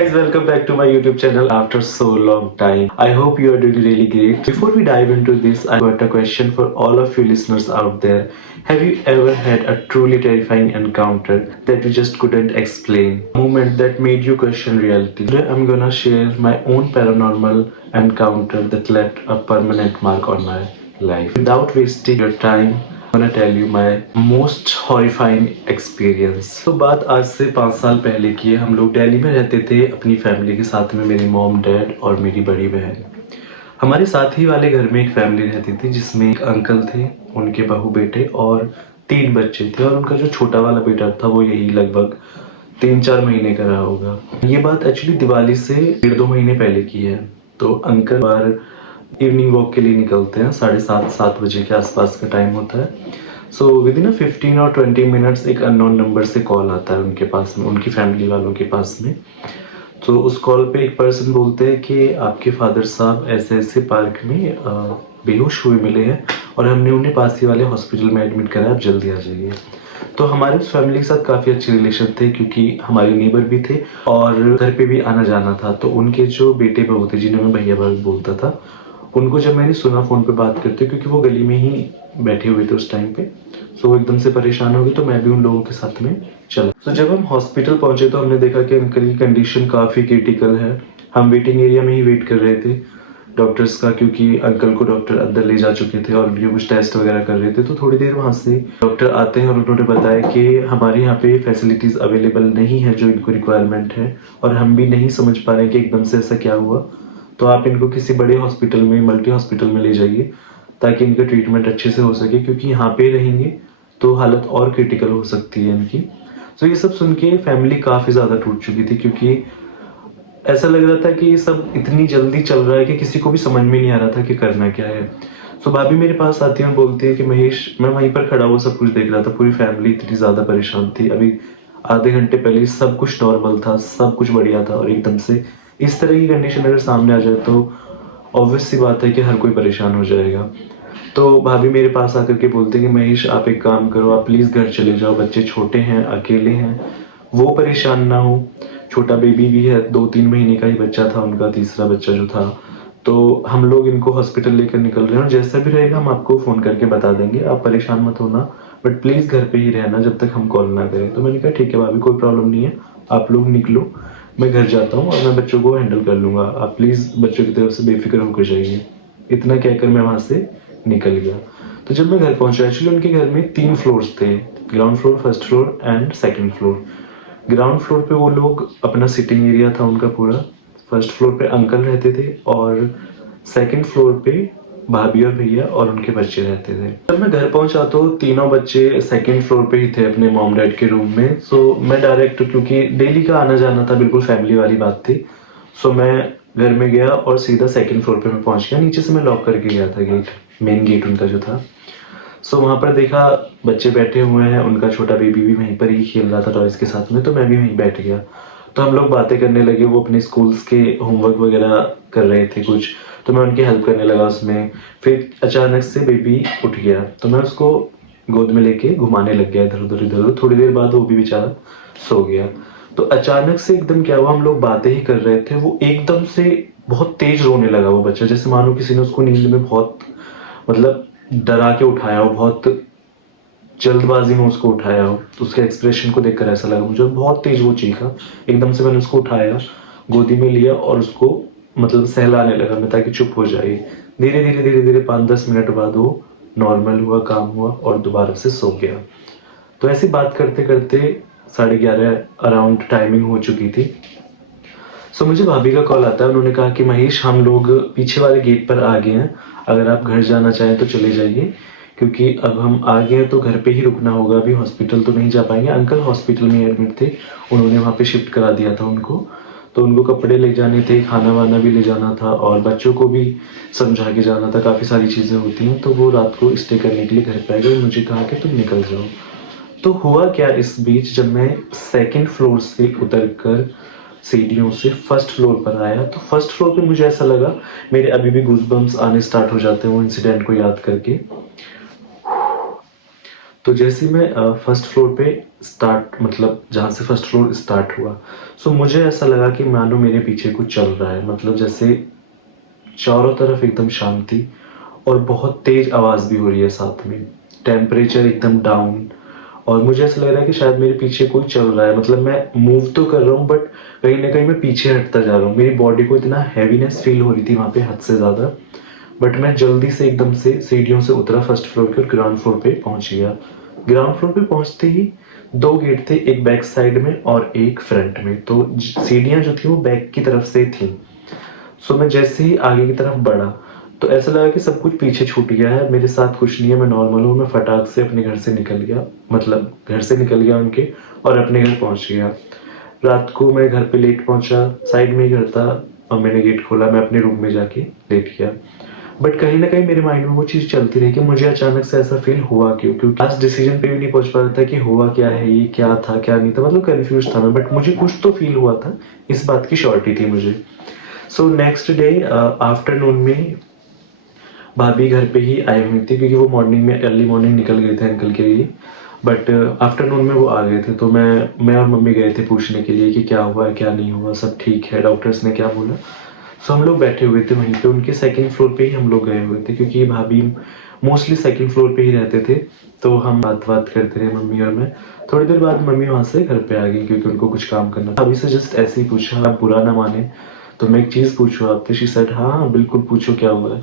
Guys, welcome back to my YouTube channel after so long time. I hope you are doing really great. Before we dive into this, I got a question for all of you listeners out there. Have you ever had a truly terrifying encounter that you just couldn't explain? A moment that made you question reality. Today I'm gonna share my own paranormal encounter that left a permanent mark on my life. Without wasting your time, gonna tell you my most horrifying experience. तो बात आज से 5 साल पहले की है। हम लोग दिल्ली में रहते थे अपनी फैमिली के साथ में, मेरी मॉम, डैड और मेरी बड़ी बहन। हमारे साथ ही वाले घर में एक फैमिली रहती थी जिसमें एक अंकल थे, उनके बहू बेटे और 3 बच्चे थे, और उनका जो छोटा वाला बेटा था वो यही लगभग 3-4 महीने का रहा होगा। ये बात एक्चुअली दिवाली से 1.5-2 महीने पहले की है। तो अंकल बार इवनिंग वॉक के लिए निकलते हैं, 7:30-7 बजे के आसपास का टाइम होता है। सो विद इन 15 और 20 मिनट्स एक अननोन नंबर से कॉल आता है उनके पास में, उनकी फैमिली वालों के पास में। तो उस कॉल पे एक पर्सन बोलते हैं कि आपके फादर साहब ऐसे ऐसे पार्क में बेहोश हुए मिले हैं और हमने उन्हें पास ही वाले हॉस्पिटल में एडमिट करा, आप जल्दी आ जाइए। तो हमारे उस फैमिली के साथ काफ़ी अच्छे रिलेशन थे क्योंकि हमारे नेबर भी थे और घर पे भी आना जाना था। तो उनके जो बेटे बहू थे, जिन्हें मैं भैया भाभी बोलता था, उनको जब मैंने सुना फ़ोन पे बात करते, क्योंकि वो गली में ही बैठे हुए थे उस टाइम पे, सो वो एकदम से परेशान हो गए, तो मैं भी उन लोगों के साथ में चला। तो जब हम हॉस्पिटल पहुंचे तो हमने देखा कि अंकल की कंडीशन काफ़ी क्रिटिकल है। हम वेटिंग एरिया में ही वेट कर रहे थे डॉक्टर्स का, क्योंकि अंकल को डॉक्टर अंदर ले जा चुके थे और ये कुछ टेस्ट वगैरह कर रहे थे। तो थोड़ी देर वहाँ से डॉक्टर आते हैं और उन्होंने बताया कि हमारे यहाँ पे फैसिलिटीज़ अवेलेबल नहीं है जो इनको रिक्वायरमेंट है, और हम भी नहीं समझ पा रहे हैं कि एकदम से ऐसा क्या हुआ। तो आप इनको किसी बड़े हॉस्पिटल में, मल्टी हॉस्पिटल में ले जाइए ताकि इनका ट्रीटमेंट अच्छे से हो सके, क्योंकि यहाँ पे रहेंगे तो हालत और क्रिटिकल हो सकती है इनकी। तो ये सब सुन के फैमिली काफ़ी ज़्यादा टूट चुकी थी, क्योंकि ऐसा लग रहा था कि ये सब इतनी जल्दी चल रहा है कि किसी को भी समझ में नहीं आ रहा था कि करना क्या है। सो भाभी मेरे पास आती है और बोलती है कि महेश, मैं वहीं पर खड़ा हुआ सब कुछ देख रहा था, पूरी फैमिली इतनी ज़्यादा परेशान थी। अभी आधे घंटे पहले सब कुछ नॉर्मल था, सब कुछ बढ़िया था, और एकदम से इस तरह की कंडीशन अगर सामने आ जाए तो ऑब्वियस सी बात है कि हर कोई परेशान हो जाएगा। तो भाभी मेरे पास आकर के बोलते हैं कि महेश, आप एक काम करो, आप प्लीज़ घर चले जाओ, बच्चे छोटे हैं, अकेले हैं, वो परेशान ना हो। छोटा बेबी भी है, 2-3 महीने का ही बच्चा था उनका, तीसरा बच्चा जो था। तो हम लोग इनको हॉस्पिटल लेकर निकल रहे हैं और जैसा भी रहेगा हम आपको फ़ोन करके बता देंगे, आप परेशान मत होना, बट प्लीज़ घर पे ही रहना जब तक हम कॉल ना करें। तो मैंने कहा ठीक है भाभी, कोई प्रॉब्लम नहीं है, आप लोग निकलो, मैं घर जाता हूँ और मैं बच्चों को हैंडल कर लूँगा, आप प्लीज़ बच्चों की तरफ से बेफिक्र होकर जाइए। इतना कहकर मैं वहाँ से निकल गया। तो जब मैं घर पहुंचा, एक्चुअली उनके घर में 3 फ्लोर्स थे, ground floor, first floor and second floor. Ground floor पे वो लोग, अपना सिटिंग एरिया था उनका पूरा, फर्स्ट फ्लोर पे अंकल रहते थे और सेकंड फ्लोर पे भाभी और भैया और उनके बच्चे रहते थे। जब मैं घर पहुंचा तो तीनों बच्चे सेकंड फ्लोर पे ही थे अपने मॉम डैड के रूम में। सो मैं डायरेक्ट, क्योंकि डेली का आना जाना था, बिल्कुल फैमिली वाली बात थी, सो मैं घर में गया और सीधा सेकंड फ्लोर पे मैं पहुंच गया। नीचे से मैं लॉक करके गया था गेट, मेन गेट उनका जो था। सो वहाँ पर देखा बच्चे बैठे हुए हैं, उनका छोटा बेबी भी वहीं पर ही खेल रहा था टॉयज के साथ में, तो मैं भी वहीं बैठ गया। तो हम लोग बातें करने लगे, वो अपने स्कूल्स के होमवर्क वगैरह कर रहे थे कुछ, तो मैं उनकी हेल्प करने लगा उसमें। फिर अचानक से बेबी उठ गया, तो मैं उसको गोद में लेके घुमाने लग गया इधर उधर इधर उधर। थोड़ी देर बाद वो भी बेचारा सो गया। तो अचानक से एकदम क्या हुआ, हम लोग बातें ही कर रहे थे, वो एकदम से बहुत तेज रोने लगा वो बच्चा, जैसे मानो किसी ने उसको नींद में बहुत, मतलब डरा के उठाया हो, बहुत जल्दबाजी में उसको उठाया हो। तो उसके एक्सप्रेशन को देखकर ऐसा लगा मुझे, बहुत तेज वो चीखा। एकदम से मैंने उसको उठाया, गोदी में लिया और उसको मतलब सहलाने लगा मैं, ताकि चुप हो जाए। धीरे धीरे धीरे धीरे 5-10 मिनट बाद वो नॉर्मल हुआ, काम हुआ और दोबारा से सो गया। तो ऐसी बात करते करते 11:30 अराउंड टाइमिंग हो चुकी थी। सो मुझे भाभी का कॉल आता है, उन्होंने कहा कि महेश, हम लोग पीछे वाले गेट पर आ गए हैं, अगर आप घर जाना चाहें तो चले जाइए, क्योंकि अब हम आ गए हैं तो घर पे ही रुकना होगा, अभी हॉस्पिटल तो नहीं जा पाएंगे। अंकल हॉस्पिटल में एडमिट थे, उन्होंने वहाँ पे शिफ्ट करा दिया था उनको, तो उनको कपड़े ले जाने थे, खाना वाना भी ले जाना था और बच्चों को भी समझा के जाना था, काफ़ी सारी चीज़ें होती हैं। तो वो रात को स्टे करने के लिए घर पे आ गए, मुझे कहा कि तुम निकल जाओ। तो हुआ क्या इस बीच, जब मैं सेकंड फ्लोर से उतरकर सीढ़ियों से फर्स्ट फ्लोर पर आया, तो फर्स्ट फ्लोर पे मुझे ऐसा लगा, मेरे अभी भी गूज़बम्प्स आने स्टार्ट हो जाते हैं वो इंसिडेंट को याद करके। तो जैसे ही मैं फर्स्ट फ्लोर पे स्टार्ट मतलब जहाँ से फर्स्ट फ्लोर स्टार्ट हुआ, सो मुझे ऐसा लगा कि मानो मेरे पीछे कुछ चल रहा है। मतलब जैसे चारों तरफ एकदम शांति और बहुत तेज आवाज़ भी हो रही है साथ में। टेम्परेचर एकदम डाउन और मुझे ऐसा लग रहा है कि शायद मेरे पीछे कोई चल रहा है। मतलब मैं मूव तो कर रहा हूँ बट कहीं न कहीं मैं पीछे हटता जा रहा हूँ। मेरी बॉडी को इतना हैवीनेस फ़ील हो रही थी वहाँ पे हद से ज़्यादा। बट मैं जल्दी से एकदम से सीढ़ियों से उतरा फर्स्ट फ्लोर के और ग्राउंड फ्लोर पे पहुँच गया। ग्राउंड फ्लोर पे पहुँचते ही 2 गेट थे, एक बैक साइड में और एक फ्रंट में। तो ज सीढ़ियाँ जो थी वो बैक की तरफ से थी। सो मैं जैसे ही आगे की तरफ बढ़ा तो ऐसा लगा कि सब कुछ पीछे छूट गया है, मेरे साथ कुछ नहीं है, मैं नॉर्मल हूँ। मैं फटाक से अपने घर से निकल गया, मतलब घर से निकल गया उनके और अपने घर पहुँच गया। रात को मैं घर पे लेट पहुँचा, साइड में ही घर था और मैंने गेट खोला, मैं अपने रूम में जाके लेट गया। बट कहीं न कहीं मेरे माइंड में वो चीज़ चलती रही कि मुझे अचानक से ऐसा फ़ील हुआ क्यों? क्योंकि लास्ट डिसीज़न पे भी नहीं पहुँच पा रहा था कि हुआ क्या है, ये क्या था, क्या नहीं था, मतलब कन्फ्यूज़ था मैं। बट मुझे कुछ तो फ़ील हुआ था, इस बात की श्योरिटी थी मुझे। सो नेक्स्ट डे आफ्टरनून में भाभी घर पे ही आई हुई थी क्योंकि वो मॉर्निंग में अर्ली मॉर्निंग निकल गए थे अंकल के लिए। बट आफ्टरनून में वो आ गए थे तो मैं और मम्मी गए थे पूछने के लिए कि क्या हुआ है, क्या नहीं हुआ, सब ठीक है, डॉक्टर्स ने क्या बोला। सो हम लोग बैठे हुए थे वहीं पे, उनके सेकंड फ्लोर पे ही हम लोग गए हुए थे क्योंकि भाभी मोस्टली सेकंड फ्लोर पे ही रहते थे। तो हम बात-वात करते रहे मम्मी और मैं। थोड़ी देर बाद मम्मी वहाँ से घर पे आ गई क्योंकि उनको कुछ काम करना था। भाभी से जस्ट ऐसे ही पूछा, आप बुरा ना माने तो मैं एक चीज़ पूछूँ आपसे? शी सेड हाँ, हाँ, बिल्कुल पूछो क्या हुआ है?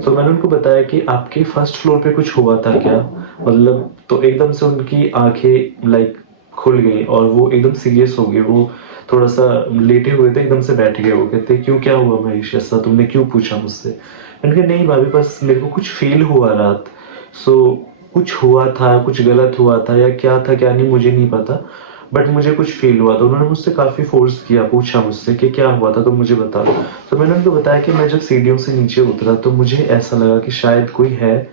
तो मैंने उनको बताया कि आपके फर्स्ट फ्लोर पे कुछ हुआ था क्या? मतलब तो एकदम से उनकी आँखें लाइक खुल गई और वो एकदम सीरियस हो गए। वो थोड़ा-सा लेटे हुए थे, एकदम से बैठ गए। वो कहते, "क्यों, क्या हुआ महेश ऐसा? तुमने क्यों पूछा मुझसे?" मैंने कहा, "नहीं भाभी, बस मेरे को कुछ फ़ील हुआ रात। सो कुछ हुआ था, कुछ गलत हुआ था या क्या था, क्या नहीं मुझे नहीं पता। बट मुझे कुछ फ़ील हुआ।" तो उन्होंने मुझसे काफ़ी फ़ोर्स किया, पूछा मुझसे कि, "क्या हुआ था? तो मुझे बताओ।" तो मैंने उनको बताया कि मैं जब सीढ़ियों से नीचे उतरा तो मुझे ऐसा लगा कि शायद कोई है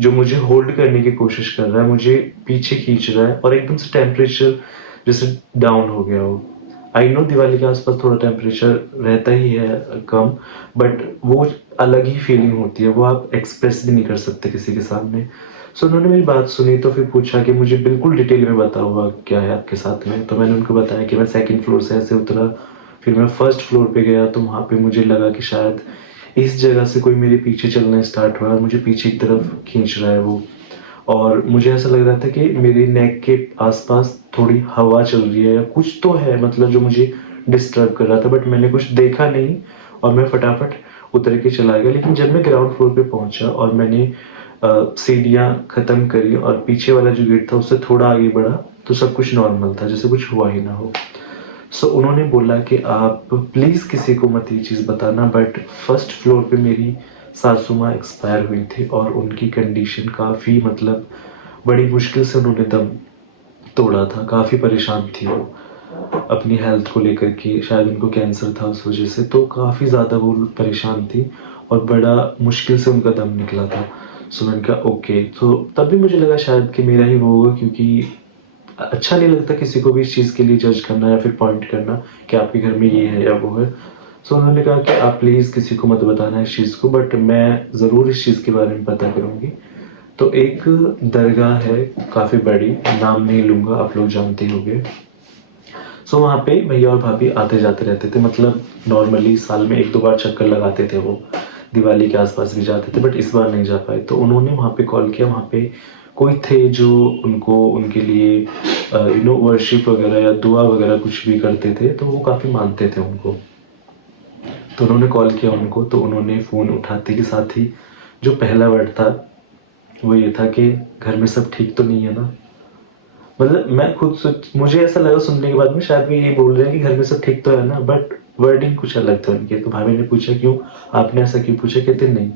जो मुझे होल्ड करने की कोशिश कर रहा है, मुझे पीछे खींच रहा है और एकदम से टेम्परेचर जैसे डाउन हो गया हो। आई नो दिवाली के आसपास थोड़ा टेम्परेचर रहता ही है कम, बट वो अलग ही फीलिंग होती है, वो आप एक्सप्रेस भी नहीं कर सकते किसी के सामने। सो उन्होंने मेरी बात सुनी तो फिर पूछा कि मुझे बिल्कुल डिटेल में बताओ हुआ क्या है आपके साथ में। तो मैंने उनको बताया कि मैं सेकंड फ्लोर से ऐसे उतरा, फिर मैं फर्स्ट फ्लोर पे गया तो वहाँ पे मुझे लगा कि शायद इस जगह से कोई मेरे पीछे चलना स्टार्ट हुआ है और मुझे पीछे की तरफ खींच रहा है वो। और मुझे ऐसा लग रहा था कि मेरी नेक के आसपास थोड़ी हवा चल रही है या कुछ तो है, मतलब जो मुझे डिस्टर्ब कर रहा था, बट मैंने कुछ देखा नहीं और मैं फटाफट उतर के चला गया। लेकिन जब मैं ग्राउंड फ्लोर पे पहुंचा और मैंने सीढ़ियाँ खत्म करी और पीछे वाला जो गेट था उससे थोड़ा आगे बढ़ा तो सब कुछ नॉर्मल था, जैसे कुछ हुआ ही ना हो। सो उन्होंने बोला कि आप प्लीज़ किसी को मत ये चीज़ बताना, बट फर्स्ट फ्लोर पे मेरी सासू माँ एक्सपायर हुई थी और उनकी कंडीशन काफ़ी, मतलब बड़ी मुश्किल से उन्होंने दम तोड़ा था, काफ़ी परेशान थी वो अपनी हेल्थ को लेकर के, शायद उनको कैंसर था उस वजह से, तो काफ़ी ज़्यादा वो परेशान थी और बड़ा मुश्किल से उनका दम निकला था। सो मैंने कहा ओके, तो तब भी मुझे लगा शायद कि मेरा ही वो होगा क्योंकि अच्छा नहीं लगता किसी को भी इस चीज़ के लिए जज करना या फिर पॉइंट करना कि आपके घर में ये है या वो है। सो उन्होंने कहा कि आप प्लीज़ किसी को मत बताना इस चीज़ को, बट मैं ज़रूर इस चीज़ के बारे में पता करूँगी। तो एक दरगाह है काफ़ी बड़ी, नाम नहीं लूँगा, आप लोग जानते ही होंगे। सो वहाँ पे भैया और भाभी आते-जाते रहते थे, मतलब नॉर्मली साल में 1-2 बार चक्कर लगाते थे वो। दिवाली के आस-पास भी जाते थे बट इस बार नहीं जा पाए। तो उन्होंने वहाँ पे कॉल किया, वहाँ पे कोई थे जो उनको उनके लिए वर्शिप वगैरह या दुआ वगैरह कुछ भी करते थे, तो वो काफ़ी मानते थे उनको। तो उन्होंने कॉल किया उनको, तो उन्होंने फ़ोन उठाते के साथ ही जो पहला वर्ड था, वो ये था कि घर में सब ठीक तो नहीं है ना? मतलब मैं खुद सोच मुझे ऐसा लगा सुनने के बाद में शायद वो ये बोल रहे हैं कि घर में सब ठीक तो है ना, बट वर्डिंग कुछ अलग था उनके। तो भाभी ने पूछा क्यों? आपने ऐसा क्यों पूछा? कहते नहीं,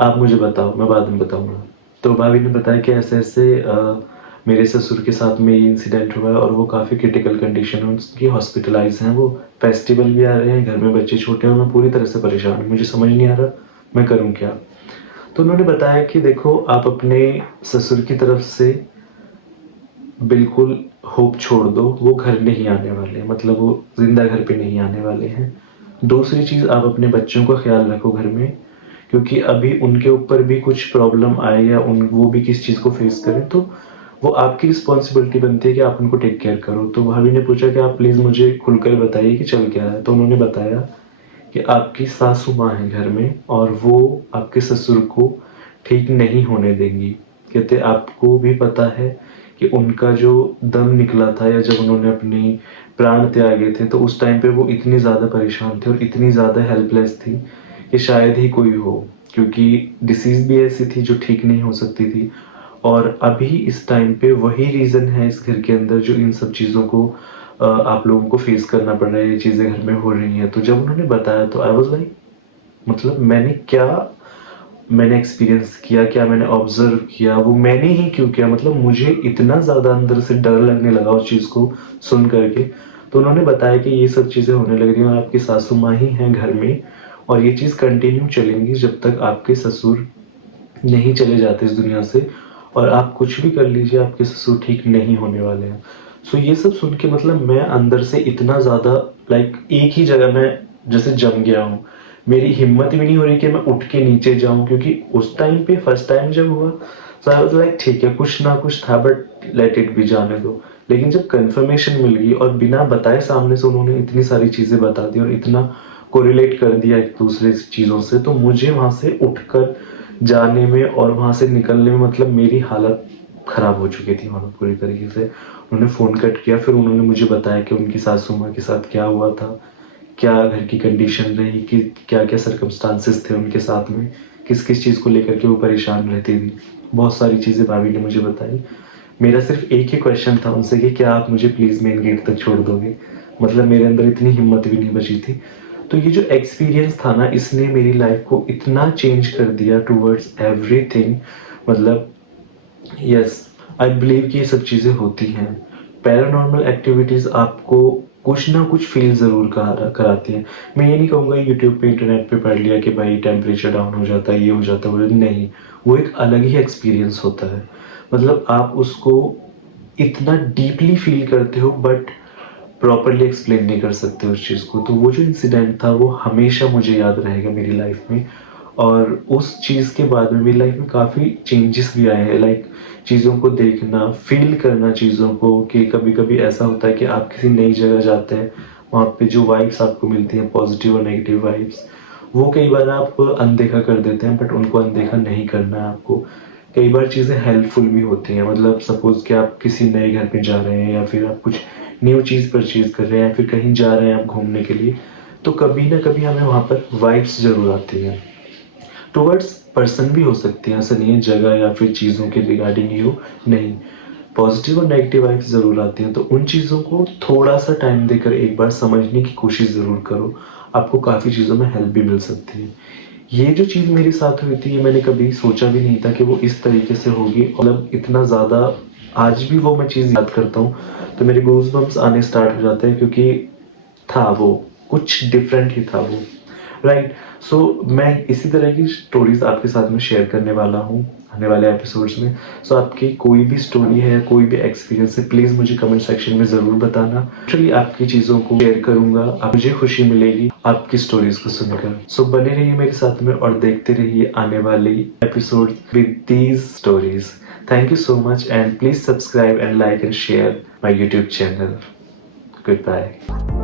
आप मुझे बताओ, मैं बाद में बताऊँगा। तो भाभी ने बताया कि ऐसे-ऐसे मेरे ससुर के साथ में ये इंसिडेंट हुआ है और वो काफ़ी क्रिटिकल कंडीशन है उनकी, हॉस्पिटलाइज़ हैं वो। फेस्टिवल भी आ रहे हैं, घर में बच्चे छोटे हैं और मैं पूरी तरह से परेशान हूँ। मुझे समझ नहीं आ रहा मैं करूँ क्या? तो उन्होंने बताया कि देखो आप अपने ससुर की तरफ से बिल्कुल होप छोड़ दो, वो घर नहीं आने वाले, मतलब वो ज़िंदा घर पे नहीं आने वाले हैं। दूसरी चीज़, आप अपने बच्चों का ख़्याल रखो घर में, क्योंकि अभी उनके ऊपर भी कुछ प्रॉब्लम आए या वो भी किस चीज़ को फेस करें, तो वो आपकी रिस्पॉन्सिबिलिटी बनती है कि आप उनको टेक केयर करो। तो भाभी ने पूछा कि आप प्लीज़ मुझे खुलकर बताइए कि चल क्या रहा है। तो उन्होंने बताया कि आपकी सासू माँ है घर में और वो आपके ससुर को ठीक नहीं होने देंगी। कहते आपको भी पता है कि उनका जो दम निकला था या जब उन्होंने अपनी प्राण त्यागे थे, तो उस टाइम पे वो इतनी ज़्यादा परेशान थे और इतनी ज़्यादा हेल्पलेस थी कि शायद ही कोई हो, क्योंकि डिसीज़ भी ऐसी थी जो ठीक नहीं हो सकती थी। और अभी इस टाइम पे वही रीज़न है इस घर के अंदर जो इन सब चीज़ों को आप लोगों को फेस करना पड़ रहा है, ये चीज़ें घर में हो रही हैं। तो जब उन्होंने बताया तो आई वाज़ लाइक, मतलब मैंने एक्सपीरियंस किया, क्या मैंने ऑब्जर्व किया, वो मैंने ही क्यों किया, मतलब मुझे इतना ज़्यादा अंदर से डर लगने लगा उस चीज़ को सुन करके। तो उन्होंने बताया कि ये सब चीज़ें होने लग रही हैं और आपकी सासू माँ ही हैं घर में, और ये चीज़ कंटिन्यू चलेंगी जब तक आपके ससुर नहीं चले जाते इस दुनिया से, और आप कुछ भी कर लीजिए आपके ससुर ठीक नहीं होने वाले हैं। सो ये सब सुन के मतलब मैं अंदर से इतना ज़्यादा लाइक एक ही जगह में जैसे जम गया हूँ। मेरी हिम्मत भी नहीं हो रही कि मैं उठ के नीचे जाऊँ, क्योंकि उस टाइम पे फर्स्ट टाइम जब हुआ तो आई वाज लाइक ठीक है कुछ ना कुछ था, बट लेट इट भी, जाने दो। लेकिन जब कंफर्मेशन मिल गई और बिना बताए सामने से उन्होंने इतनी सारी चीज़ें बता दी और इतना कोरिलेट कर दिया एक दूसरे चीज़ों से, तो मुझे वहाँ से उठकर जाने में और वहाँ से निकलने में मतलब मेरी हालत ख़राब हो चुकी थी वहाँ पूरी तरीके से। उन्होंने फ़ोन कट किया, फिर उन्होंने मुझे बताया कि उनकी सासू माँ के साथ क्या हुआ था, क्या घर की कंडीशन रही, कि क्या-क्या सर्कमस्टांसेस थे उनके साथ में, किस-किस चीज़ को लेकर के वो परेशान रहती थी। बहुत सारी चीज़ें भाभी ने मुझे बताई। मेरा सिर्फ़ एक ही क्वेश्चन था उनसे कि क्या आप मुझे प्लीज़ मेन गेट तक छोड़ दोगे? मतलब मेरे अंदर इतनी हिम्मत भी नहीं बची थी। तो ये जो एक्सपीरियंस था ना, इसने मेरी लाइफ़ को इतना चेंज कर दिया टुवर्ड्स एवरीथिंग। मतलब यस, आई बिलीव कि ये सब चीज़ें होती हैं। पैरानॉर्मल एक्टिविटीज़ आपको कुछ ना कुछ फ़ील ज़रूर कराती हैं। मैं ये नहीं कहूँगा यूट्यूब पे, इंटरनेट पे पढ़ लिया कि भाई टेम्परेचर डाउन हो जाता है, ये हो जाता है, वो नहीं, वो एक अलग ही एक्सपीरियंस होता है। मतलब आप उसको इतना डीपली फ़ील करते हो, बट प्रॉपर्ली एक्सप्लेन नहीं कर सकते उस चीज़ को। तो वो जो इंसिडेंट था वो हमेशा मुझे याद रहेगा मेरी लाइफ़ में, और उस चीज़ के बाद में मेरी लाइफ़ में काफ़ी चेंजेस भी आए हैं। लाइक चीज़ों को देखना, फ़ील करना चीज़ों को, कि कभी-कभी ऐसा होता है कि आप किसी नई जगह जाते हैं, वहाँ पे जो वाइब्स आपको मिलती हैं, पॉज़िटिव और नेगेटिव वाइब्स, वो कई बार आप अनदेखा कर देते हैं, बट उनको अनदेखा नहीं करना है आपको। कई बार चीज़ें हेल्पफुल भी होती हैं, मतलब सपोज़ कि आप किसी नए घर पे जा रहे हैं या फिर आप कुछ न्यू चीज़ परचेज़ कर रहे हैं या फिर कहीं जा रहे हैं आप घूमने के लिए, तो कभी ना कभी हमें वहाँ पर वाइब्स ज़रूर आती हैं। टुवर्ड्स पर्सन भी हो सकती हैं, ऐसा नहीं है जगह या फिर चीज़ों के रिगार्डिंग ही हो, नहीं। पॉजिटिव और नेगेटिव वाइब्स ज़रूर आती हैं, तो उन चीज़ों को थोड़ा-सा टाइम देकर एक बार समझने की कोशिश ज़रूर करो, आपको काफ़ी चीज़ों में हेल्प भी मिल सकती है। ये जो चीज़ मेरे साथ हुई थी, ये मैंने कभी सोचा भी नहीं था कि वो इस तरीके से होगी, मतलब इतना ज़्यादा आज भी वो मैं चीज़ याद करता हूँ, तो मेरे गूज़बम्प्स आने स्टार्ट हो जाते हैं, क्योंकि था वो, कुछ डिफरेंट ही था वो, राइट। सो मैं इसी तरह की स्टोरीज आपके साथ में शेयर करने वाला हूँ आने वाले एपिसोड्स में। सो आपकी कोई भी स्टोरी है, कोई भी एक्सपीरियंस है, प्लीज़ मुझे कमेंट सेक्शन में ज़रूर बताना। एक्चुअली आपकी चीज़ों को शेयर करूँगा, अब मुझे खुशी मिलेगी आपकी स्टोरीज को सुनकर। सो बने रहिए मेरे साथ में और देखते रहिए आने वाली episode with these stories. Thank you so much, and please subscribe and like and share my YouTube channel. Goodbye.